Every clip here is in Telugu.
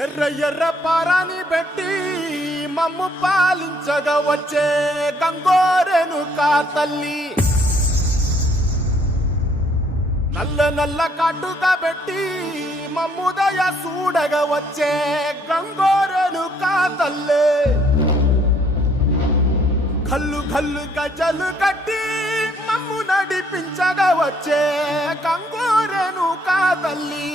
ఎర్ర ఎర్ర పారాని పెట్టి మమ్ము పాలించగా వచ్చే గంగోరెను కా తల్లి, నల్ల నల్ల కాటుగా పెట్టి మమ్ముదయ చూడగా వచ్చే గంగోరెను కా తల్లి, కల్లు కల్లు గజలు కట్టి మమ్ము నడిపించగా వచ్చే గంగోరెను కా తల్లి.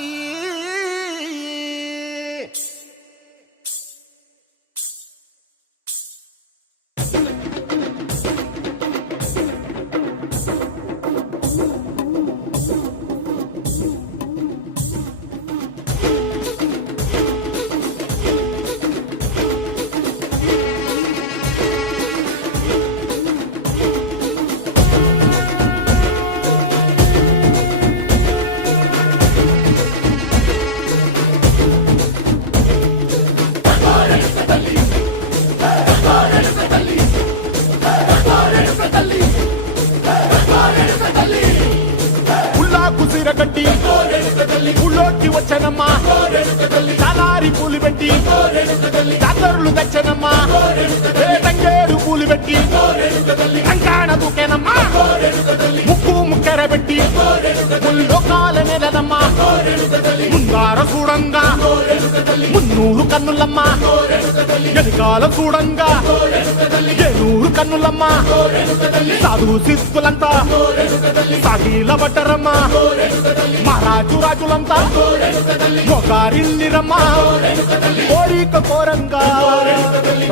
కట్టి ఊళ్ళోకి వచ్చనమ్మా, చాలారి పూలు పెట్టి జాతరులు తెచ్చనమ్మా, తంగేడు పూలు పెట్టి కంకాణ దూకేనమ్మా, ముక్కు ముక్కెర పెట్టి ముల్లోకాల నెలనమ్మా, ముందార చూడంగా మున్నూరు కన్నులమ్మా, ఎనకాల చూడంగా ఏనూరు కన్నులమ్మా, సాధు సిద్ధులంతా సాగిల పట్టరమ్మా, మహారాజు రాజులంతా మొగారిల్లిరమ్మా, కోరిక కోరంగా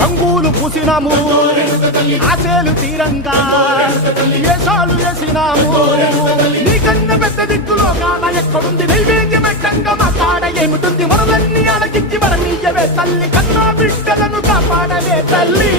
రంగులు పూసినాము, ఆశలు తీరంగా వేషాలు వేసినాము, నీకన్నా పెద్ద దిక్కులో కాన ఎక్కడుంది నైవేద్యం ఎట్టంగా మా కాడ ఏమిటుంది, మనలన్నీ అడగించి మరణీయవే తల్లి, కన్నా బిడ్డలను కాపాడవే తల్లి.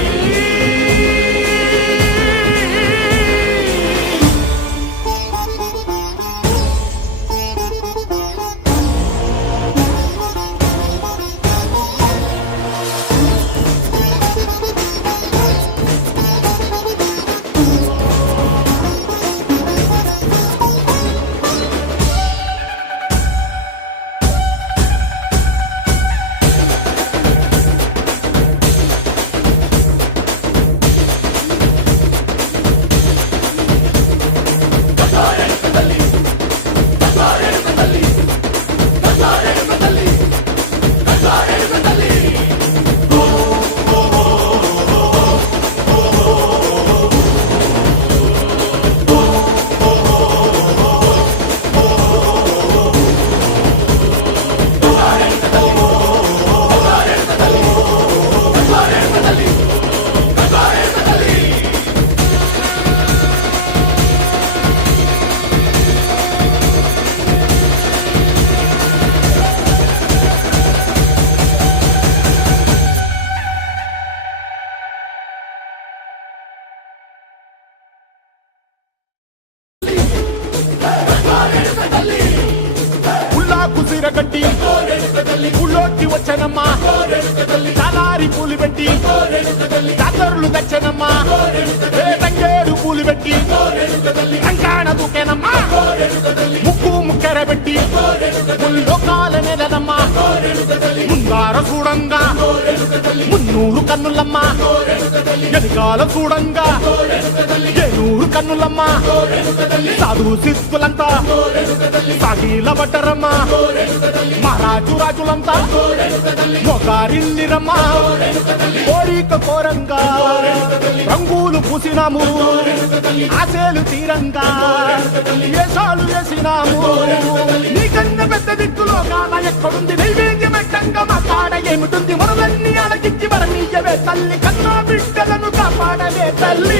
కట్టి ఊళ్ళోకి వచ్చనమ్మా, చాలారి పూలు పెట్టి జాతరులు తెచ్చనమ్మా, తంగేడు పూలు పెట్టి కంకాణ దూకేనమ్మా, ముక్కు ముక్కెర పెట్టి ముల్లోకాల నెలనమ్మా, ముందార చూడంగా మున్నూరు కన్నులమ్మా, ఎనకాల చూడంగా ఏనూరు కన్నులమ్మా, సాధు సిద్ధులంతా సాగిల పట్టరమ్మా, మహారాజు రాజులంతా మొగారిల్లిరమ్మా, కోరిక కోరంగా రంగులు పూసినాము, ఆశలు తీరంగా వేషాలు వేసినాము, నీకన్నా పెద్ద దిక్కులో కాన ఎక్కడుంది నైవేద్యం ఎట్టంగా మా కాడ ఏమిటుంది, మనలన్నీ అడగించి మరణీయవే తల్లి, కన్నా బిడ్డలను కాపాడవే తల్లి.